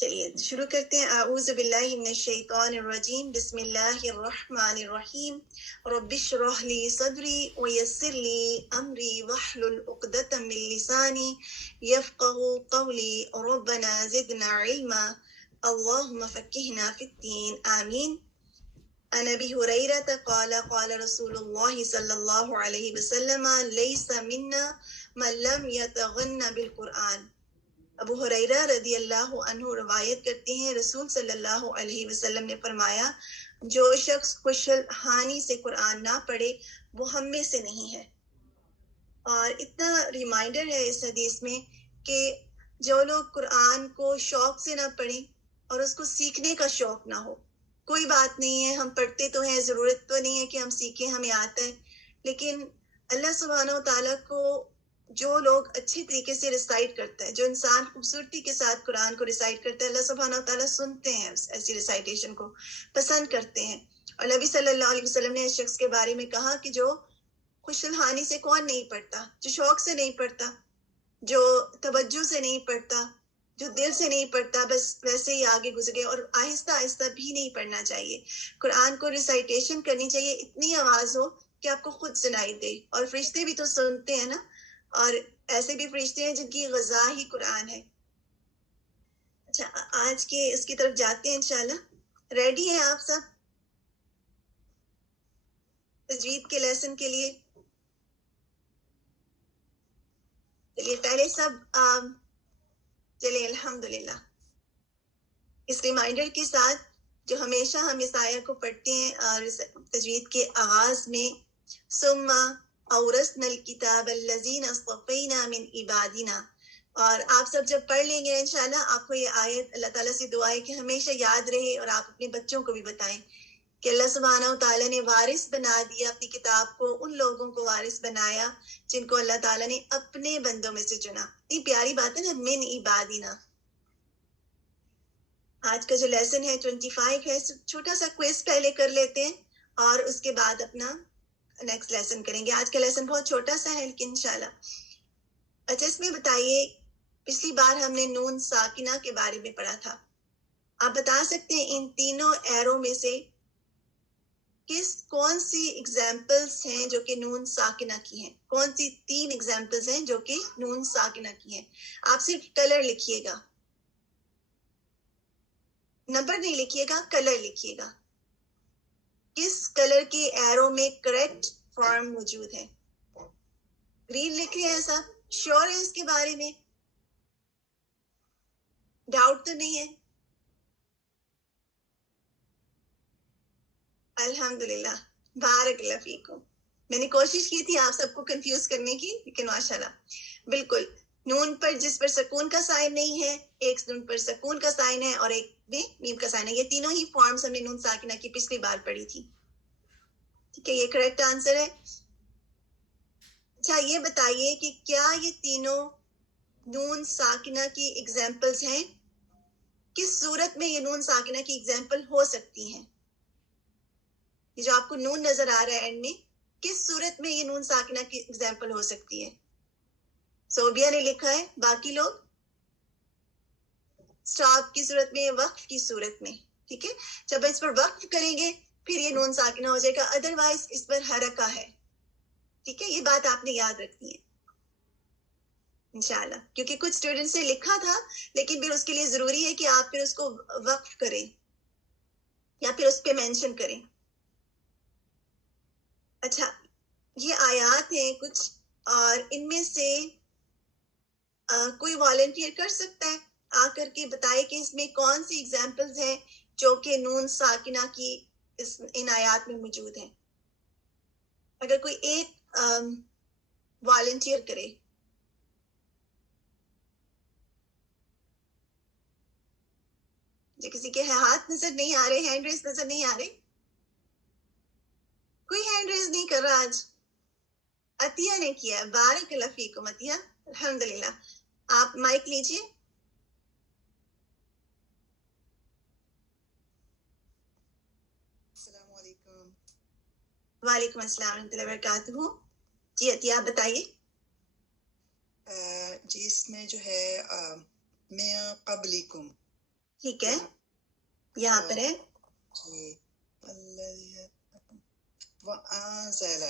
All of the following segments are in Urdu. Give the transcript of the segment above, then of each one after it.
چلیے شروع کرتے ہیں. اعوذ باللہ من الشیطان الرجیم. بسم اللہ الرحمن الرحیم. رب اشرح لی صدری ویسر لی امری واحلل عقدۃ من لسانی یفقهوا قولی. ربنا زدنا علما اللهم فقهنا في الدين آمین. عن ابی ہریرہ قال قال رسول اللہ صلی اللہ علیہ وسلم لیس منا من لم یتغن بالقرآن. ابو ہریرہ رضی اللہ عنہ روایت کرتے ہیں رسول صلی اللہ علیہ وسلم نے فرمایا جو شخص خوشل ہانی سے قرآن نہ پڑھے وہ ہم میں سے نہیں ہے. اور اتنا ریمائنڈر ہے اس حدیث میں کہ جو لوگ قرآن کو شوق سے نہ پڑھیں اور اس کو سیکھنے کا شوق نہ ہو. کوئی بات نہیں ہے، ہم پڑھتے تو ہیں، ضرورت تو نہیں ہے کہ ہم سیکھیں، ہمیں آتا ہے، لیکن اللہ سبحانہ و تعالیٰ کو جو لوگ اچھے طریقے سے ریسائٹ کرتا ہے، جو انسان خوبصورتی کے ساتھ قرآن کو ریسائٹ کرتا ہے، اللہ سبحانہ و تعالیٰ سنتے ہیں ایسی ریسائٹیشن کو، پسند کرتے ہیں. اور نبی صلی اللہ علیہ وسلم نے اس شخص کے بارے میں کہا کہ جو خوشلحانی سے کون نہیں پڑھتا، جو شوق سے نہیں پڑھتا، جو توجہ سے نہیں پڑھتا، جو دل سے نہیں پڑھتا، بس ویسے ہی آگے گزر گئے. اور آہستہ آہستہ بھی نہیں پڑھنا چاہیے. قرآن کو ریسائٹیشن کرنی چاہیے، اتنی آواز ہو کہ آپ کو خود سنائی دے. اور فرشتے بھی تو سنتے ہیں نا، اور ایسے بھی فرشتے ہیں جن کی غذا ہی قرآن ہے. اچھا، آج کے اس کی طرف جاتے ہیں انشاءاللہ. ریڈی ہیں آپ سب تجوید کے لیسن کے لیے؟ چلیے پہلے سب چلیے الحمدللہ. اس ریمائنڈر کے ساتھ جو ہمیشہ ہم اس آیت کو پڑھتے ہیں اور تجوید کے آغاز میں ثم اورثنا الکتاب الذین اصطفینا من عبادنا، اور آپ سب جب پڑھ لیں گے انشاءاللہ آپ کو یہ آیت اللہ تعالیٰ سے دعا ہے کہ ہمیشہ یاد رہے، اور آپ اپنے بچوں کو بھی بتائیں کہ اللہ سبحانہ و تعالیٰ نے وارث بنا دیا اپنی کتاب کو، ان لوگوں کو وارث بنایا جن کو اللہ تعالیٰ نے اپنے بندوں میں سے چنا. اتنی پیاری بات ہے نا، من عبادنا. آج کا جو لیسن ہے 25 ہے. چھوٹا سا کوئز پہلے کر لیتے ہیں اور اس کے بعد اپنا نیکسٹ لیسن کریں گے. آج کا لیسن بہت چھوٹا سا ہے لیکن انشاءاللہ. اچھا، اس میں بتائیے پچھلی بار ہم نے نون ساکنہ کے بارے میں پڑھا تھا. آپ بتا سکتے ہیں ان تینوں ایرو میں سے کون سی ایگزامپلس ہیں جو کہ نون ساکنہ کی ہیں؟ کون سی 3 ایگزامپلس ہیں جو کہ نون ساکنہ کی ہیں؟ آپ صرف کلر لکھیے گا، نمبر نہیں لکھیے گا، کلر لکھیے گا. کس کلر کے ایرو میں کریکٹ فارم موجود ہے؟ گرین لکھ رہے ہیں سب؟ شیور ہے اس کے بارے میں؟ ڈاؤٹ تو نہیں ہے؟ الحمدللہ، بارک اللہ فیکم. میں نے کوشش کی تھی آپ سب کو کنفیوز کرنے کی، لیکن ماشاءاللہ بالکل. نون پر جس پر سکون کا سائن نہیں ہے، ایک نون پر سکون کا سائن ہے اور ایک میں میم کا سائن ہے. یہ تینوں ہی فارمز ہم نے نون ساکنہ کی پچھلی بار پڑھی تھی. ٹھیک ہے، یہ کریکٹ آنسر ہے. اچھا، یہ بتائیے کہ کیا یہ تینوں نون ساکنہ کی ایگزامپلز ہیں؟ کس صورت میں یہ نون ساکنہ کی ایگزامپل ہو سکتی ہیں؟ یہ جو آپ کو نون نظر آ رہا ہے اینڈ میں، کس صورت میں یہ نون ساکنہ کی ایگزامپل ہو سکتی ہے؟ صوبیہ نے لکھا ہے، باقی لوگ سٹاپ کی صورت میں، وقف کی صورت میں. ٹھیک ہے، جب اس پر وقف کریں گے پھر یہ نون ساکنہ ہو جائے گا، ادروائز اس پر حرکہ ہے. ٹھیک ہے، یہ بات آپ نے یاد رکھنی ہے انشاءاللہ، کیونکہ کچھ اسٹوڈنٹس نے لکھا تھا لیکن پھر اس کے لیے ضروری ہے کہ آپ پھر اس کو وقف کریں یا پھر اس پہ مینشن کریں. اچھا، یہ آیات ہیں کچھ، اور ان میں سے کوئی والنٹیئر کر سکتا ہے آ کر کے بتائے کہ اس میں کون سی ایگزامپلز ہیں جو کہ نون ساکنہ کی ان آیات میں موجود ہیں؟ اگر کوئی ایک والنٹیئر کرے. جو کسی کے ہاتھ نظر نہیں آ رہے، ہینڈ ریز نظر نہیں آ رہے، کوئی ہینڈ ریز نہیں کر رہا آج. عطیہ نے کیا، بارک اللہ فیکم عطیہ، الحمدللہ. آپ مائک لیجیے. السلام علیکم. وعلیکم السلام ورحمۃ اللہ وبرکاتہ. جی عطیہ، آپ بتائیے. جی اس میں جو ہے میں قبلکم، ٹھیک ہے, یہاں پر ہے جی وانزل,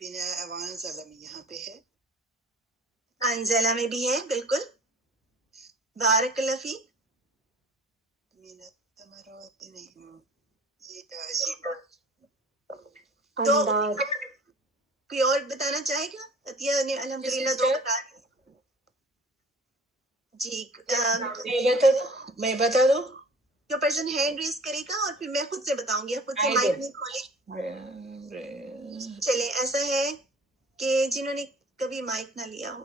بنا وانزل میں یہاں پہ ہے, انزلہ میں بھی ہے, بالکل. بارک اللہ فیک. من الثمرات نہیں, یہ تعجیب. تو کوئی اور بتانا چاہے گا؟ عطیہ نے الحمدللہ 2 بتا دی. جی میں بتا دوں. جو پرسن ہینڈ ریز کرے گا اور پھر میں خود سے بتاؤں گی, خود سے مائک نہیں کھولے. چلے ایسا ہے کہ جنہوں نے کبھی مائک نہ لیا ہو.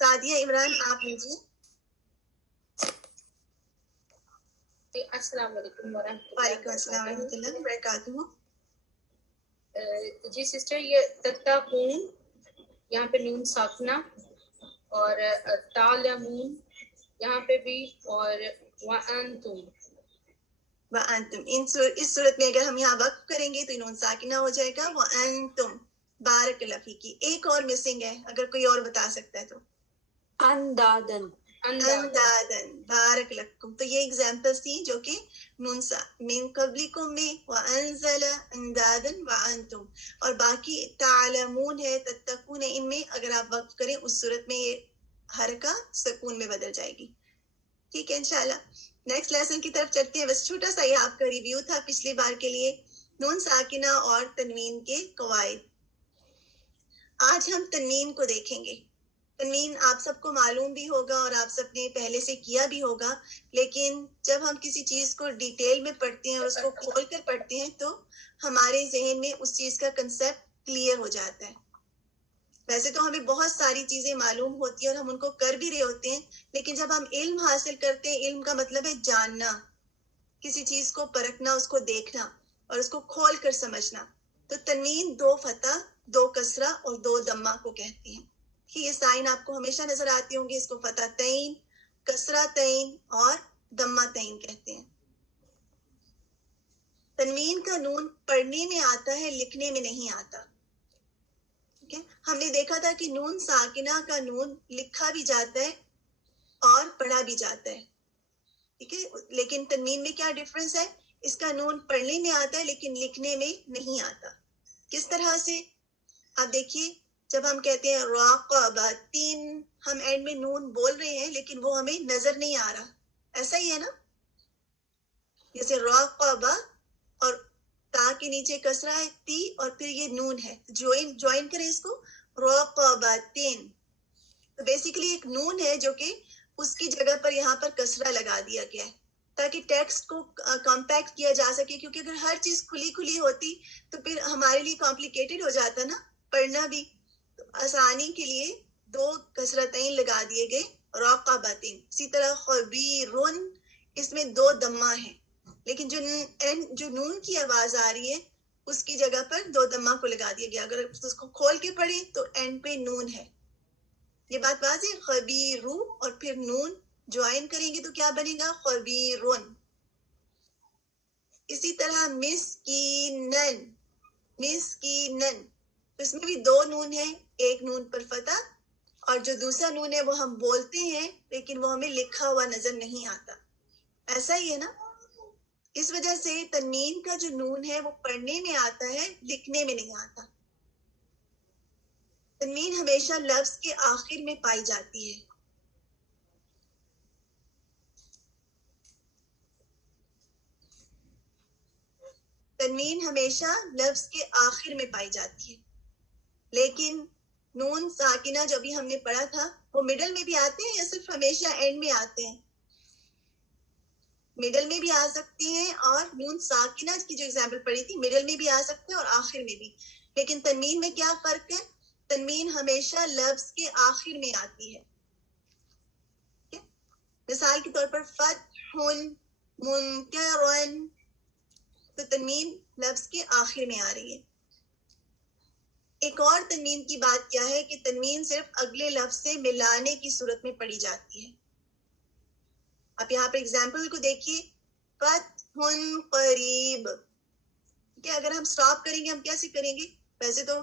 سعدیہ عمران آپ لیجیے. السلام علیکم ورحمۃ اللہ. وعلیکم السلام ورحمۃ اللہ وبرکاتہ. جی سسٹر, یہ تتقون یہاں پہ نون ساکنہ, اور تعلمون یہاں پہ بھی, اور وانتم. وانتم, اس صورت میں اگر ہم یہاں وقف کریں گے تو نون ساکنہ ہو جائے گا. وانتم, بارک اللہ فیکی. ایک اور مسنگ ہے, اگر کوئی اور بتا سکتا ہے تو. اندادن. اندادن, بارک لکم. تو یہ ایگزامپلس تھی جو کہ نون من قبلکم میں, وانزل اندادن وانتم, اور باقی تعلمون ہے, تتقون ہے, ان میں اگر آپ وقف کریں اس صورت میں یہ حرکہ سکون میں بدل جائے گی. ٹھیک ہے, انشاءاللہ نیکسٹ لیسن کی طرف چلتے ہیں. بس چھوٹا سا یہ آپ کا ریویو تھا پچھلی بار کے لیے, نون ساکنہ اور تنوین کے قواعد. آج ہم تنوین کو دیکھیں گے. تنوین آپ سب کو معلوم بھی ہوگا اور آپ سب نے پہلے سے کیا بھی ہوگا, لیکن جب ہم کسی چیز کو ڈیٹیل میں پڑھتے ہیں اور اس کو کھول کر پڑھتے ہیں تو ہمارے ذہن میں اس چیز کا کنسیپٹ کلیئر ہو جاتا ہے. ویسے تو ہمیں بہت ساری چیزیں معلوم ہوتی ہیں اور ہم ان کو کر بھی رہے ہوتے ہیں, لیکن جب ہم علم حاصل کرتے ہیں, علم کا مطلب ہے جاننا, کسی چیز کو پرکھنا, اس کو دیکھنا اور اس کو کھول کر سمجھنا. تو تنوین 2 فتح 2 کسرہ اور 2 ضمہ کو کہتے ہیں. یہ سائن آپ کو ہمیشہ نظر آتی ہوں گی, اس کو فتح تین, کسرہ تین اور ضمہ تین کہتے ہیں. تنوین کا نون پڑھنے میں آتا ہے, لکھنے میں نہیں آتا. ہم نے دیکھا تھا کہ نون ساکنہ کا نون لکھا بھی جاتا ہے اور پڑھا بھی جاتا ہے. ٹھیک ہے, لیکن تنوین میں کیا ڈفرنس ہے؟ اس کا نون پڑھنے میں آتا ہے لیکن لکھنے میں نہیں آتا. کس طرح سے؟ آپ دیکھیے, جب ہم کہتے ہیں راقبتین, ہم اینڈ میں نون بول رہے ہیں لیکن وہ ہمیں نظر نہیں آ رہا. ایسا ہی ہے نا, جیسے راقبہ اور تا کے نیچے کسرہ ہے تی, اور پھر یہ نون ہے, جوائن کریں اس کو, راقبتین. تو بیسیکلی ایک نون ہے جو کہ اس کی جگہ پر یہاں پر کسرہ لگا دیا گیا ہے تاکہ ٹیکسٹ کو کمپیکٹ کیا جا سکے, کیونکہ اگر ہر چیز کھلی ہوتی تو پھر ہمارے لیے کمپلیکیٹڈ ہو جاتا نا پڑھنا بھی. تو آسانی کے لیے 2 کسرتین لگا دیے گئے, راقبتین. اسی طرح خبیرن, اس میں 2 ضمہ ہیں, لیکن جو نون کی آواز آ رہی ہے اس کی جگہ پر 2 ضمہ کو لگا دیا گیا. اگر اس کو کھول کے پڑھیں تو اینڈ پہ نون ہے. یہ بات واضح, خبیرو اور پھر نون جوائن کریں گے تو کیا بنے گا؟ خبیرون. اسی طرح مسکینن, مسکینن, اس میں بھی 2 نون ہیں, ایک نون پر فتح اور جو دوسرا نون ہے وہ ہم بولتے ہیں لیکن وہ ہمیں لکھا ہوا نظر نہیں آتا. ایسا ہی ہے نا. اس وجہ سے تنوین کا جو نون ہے وہ پڑھنے میں آتا ہے, لکھنے میں نہیں آتا. تنوین ہمیشہ لفظ کے آخر میں پائی جاتی ہے. تنوین ہمیشہ لفظ کے آخر میں پائی جاتی ہے, لیکن نون ساکنہ جو بھی ہم نے پڑھا تھا وہ مڈل میں بھی آتے ہیں یا صرف ہمیشہ اینڈ میں آتے ہیں؟ مڈل میں بھی آ سکتے ہیں, اور نون ساکنہ کی جو ایگزامپل پڑھی تھی مڈل میں بھی آ سکتے ہیں اور آخر میں بھی. لیکن تنوین میں کیا فرق ہے؟ تنوین ہمیشہ لفظ کے آخر میں آتی ہے. مثال کے طور پر فتح منکرن, تو تنوین لفظ کے آخر میں آ رہی ہے. ایک اور تنوین کی بات کیا ہے کہ تنوین صرف اگلے لفظ سے ملانے کی صورت میں پڑھی جاتی ہے. آپ یہاں پر ایگزامپل کو دیکھیے, فتح قریب. اگر ہم سٹاپ کریں گے ہم کیسے کریں گے؟ ویسے تو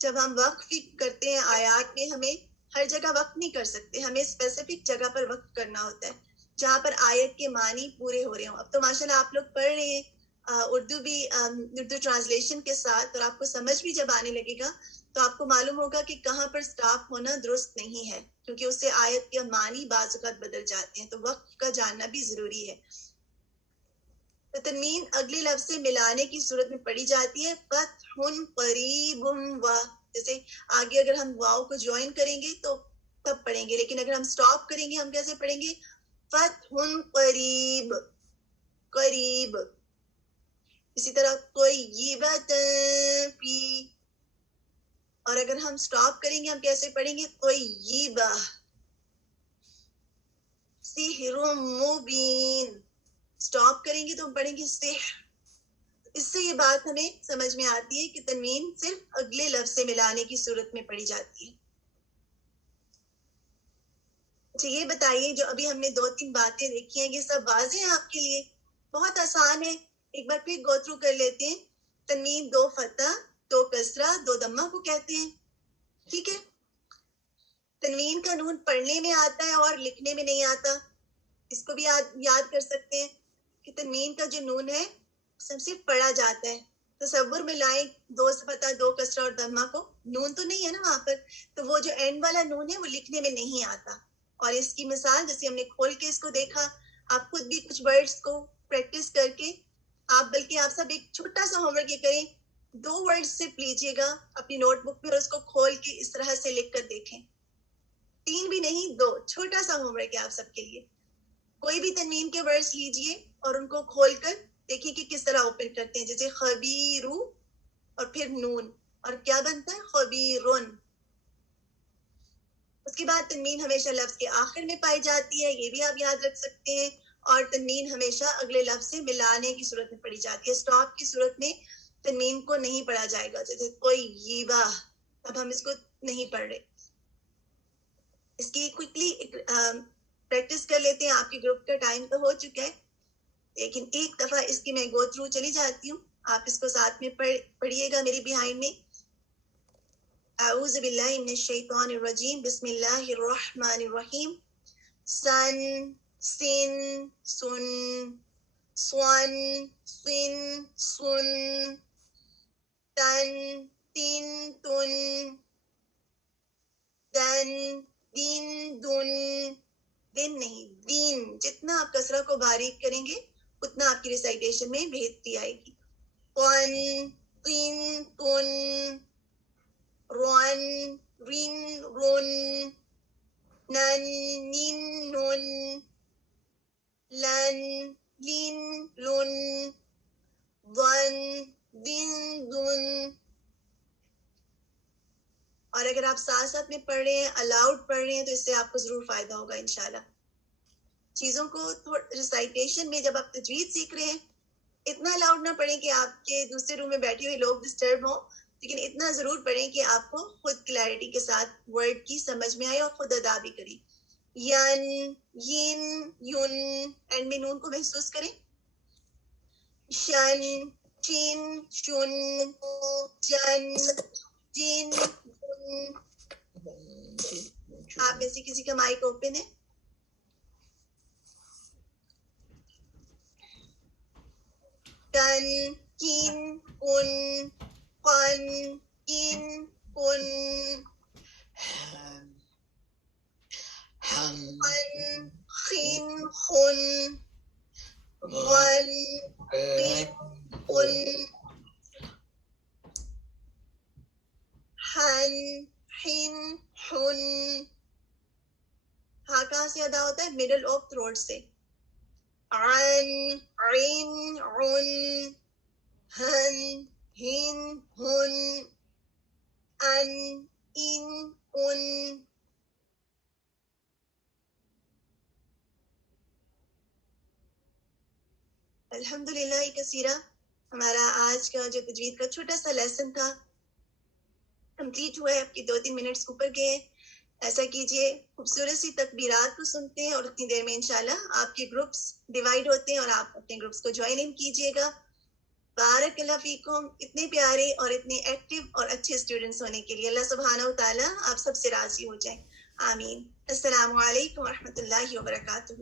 جب ہم وقف کرتے ہیں آیات میں ہمیں ہر جگہ وقف نہیں کر سکتے, ہمیں اسپیسیفک جگہ پر وقف کرنا ہوتا ہے جہاں پر آیت کے معنی پورے ہو رہے ہوں. اب تو ماشاءاللہ آپ لوگ پڑھ رہے ہیں اردو بھی, اردو ٹرانسلیشن کے ساتھ, اور آپ کو سمجھ بھی جب آنے لگے گا تو آپ کو معلوم ہوگا کہ کہاں پر سٹاپ ہونا درست نہیں ہے, کیونکہ اس سے آیت کے معنی بعض اوقات بدل جاتے ہیں, تو وقف کا جاننا بھی ضروری ہے. تو تنوین اگلے لفظ سے ملانے کی صورت میں پڑھی جاتی ہے فتح قریب و, جیسے آگے اگر ہم واو کو جوائن کریں گے تو تب پڑھیں گے, لیکن اگر ہم سٹاپ کریں گے ہم کیسے پڑھیں گے؟ فتح قریب, قریب. اسی طرح طیبۃ فی, اور اگر ہم سٹاپ کریں گے ہم کیسے پڑھیں گے؟ طیبہ. سحر مبین, سٹاپ کریں گے تو ہم پڑھیں گے سحر. اس سے یہ بات ہمیں سمجھ میں آتی ہے کہ تنوین صرف اگلے لفظ سے ملانے کی صورت میں پڑھی جاتی ہے. اچھا یہ بتائیے, جو ابھی ہم نے 2-3 باتیں دیکھی ہیں یہ سب واضح ہیں آپ کے لیے؟ بہت آسان ہے, ایک بار پھر گو تھرو کر لیتے ہیں. تنوین 2 فتح 2 کسرہ 2 ضمہ کو کہتے ہیں, ٹھیک ہے. تنوین کا نون پڑھنے میں آتا ہے اور لکھنے میں نہیں آتا. اس کو بھی یاد کر سکتے ہیں کہ تنوین کا جو نون ہے صرف پڑھا جاتا ہے. تصور میں لائیں 2 فتح 2 کسرہ اور ضمہ کو, نون تو نہیں ہے نا وہاں پر, تو وہ جو اینڈ والا نون ہے وہ لکھنے میں نہیں آتا. اور اس کی مثال جیسے ہم نے کھول کے اس کو دیکھا, آپ خود بھی کچھ ورڈز کو پریکٹس کر کے, بلکہ آپ سب ایک چھوٹا سا ہوم ورک یہ کریں, 2 ورڈز صرف لیجیے گا اپنی نوٹ بک میں اور اس کو کھول کے اس طرح سے لکھ کر دیکھیں. 3 بھی نہیں, 2, چھوٹا سا ہوم ورک ہے آپ سب کے لیے. کوئی بھی تنوین کے ورڈز لیجیے اور ان کو کھول کر دیکھیے کہ کس طرح اوپن کرتے ہیں, جیسے خبیرو اور پھر نون, اور کیا بنتا ہے؟ خبیرون. اس کے بعد تنوین ہمیشہ لفظ کے آخر میں پائی جاتی ہے, یہ بھی آپ یاد رکھ سکتے ہیں. اور تنوین ہمیشہ اگلے لفظ سے ملانے کی صورت میں پڑھی جاتی ہے. سٹاپ کی صورت میں تنوین کو نہیں پڑھا جائے گا, جیسے طیبہ, اب ہم اس کو نہیں پڑھ رہے. اس کی کوئکلی پریکٹس کر لیتے ہیں, آپ کے گروپ کا ٹائم تو ہو چکا ہے, لیکن ایک دفعہ اس کی میں گو تھرو چلی جاتی ہوں, آپ اس کو ساتھ میں پڑھیے گا میری بیہائنڈ میں. اعوذ باللہ من الشیطان الرجیم, بسم اللہ الرحمن الرحیم. سن سن سن سون سن سن تن تن تن دن دن دن, دن نہیں دین. جتنا آپ کسرہ کو باریک کریں گے اتنا آپ کی ریسائٹیشن میں بہتری آئے گی. قن قن قن رن رن رن نن نن نن لن لن لن ضن دن دن. اور اگر آپ ساتھ ساتھ میں پڑھ رہے ہیں, الاؤڈ پڑھ رہے ہیں, تو اس سے آپ کو ضرور فائدہ ہوگا انشاءاللہ. چیزوں کو ریسائٹیشن میں جب آپ تجوید سیکھ رہے ہیں اتنا الاؤڈ نہ پڑھیں کہ آپ کے دوسرے روم میں بیٹھے ہوئے لوگ ڈسٹرب ہوں, لیکن اتنا ضرور پڑھیں کہ آپ کو خود کلیئرٹی کے ساتھ ورڈ کی سمجھ میں آئے اور خود ادا بھی کریں. ین ین یون, اینڈ میں نون کو محسوس کریں. شن چن شن جن جن جن. آپ میں سے کسی کا مائک اوپن ہے؟ کن کن کن قن کن کن خن خن خن غن قن قن حن حن حن. ہاں کہاں سے ادا ہوتا ہے؟ مڈل آف تھروٹ سے. عن عن عن ہن ہن ہن ان ان ان. الحمدللہ کثیرہ, ہمارا آج کا جو تجوید کا چھوٹا سا لیسن تھا کمپلیٹ ہوا ہے. آپ کے 2-3 منٹس اوپر گئے. ایسا کیجئے, خوبصورت سی تکبیرات کو سنتے ہیں اور اتنی دیر میں انشاءاللہ آپ کے گروپس ڈیوائیڈ ہوتے ہیں اور آپ اپنے گروپس کو جوائن ان کیجئے گا. بارک اللہ فیکم, اتنے پیارے اور اتنے ایکٹیو اور اچھے اسٹوڈنٹس ہونے کے لیے. اللہ سبحانہ و تعالیٰ آپ سب سے راضی ہو جائیں. آمین. السلام علیکم ورحمۃ اللہ وبرکاتہ.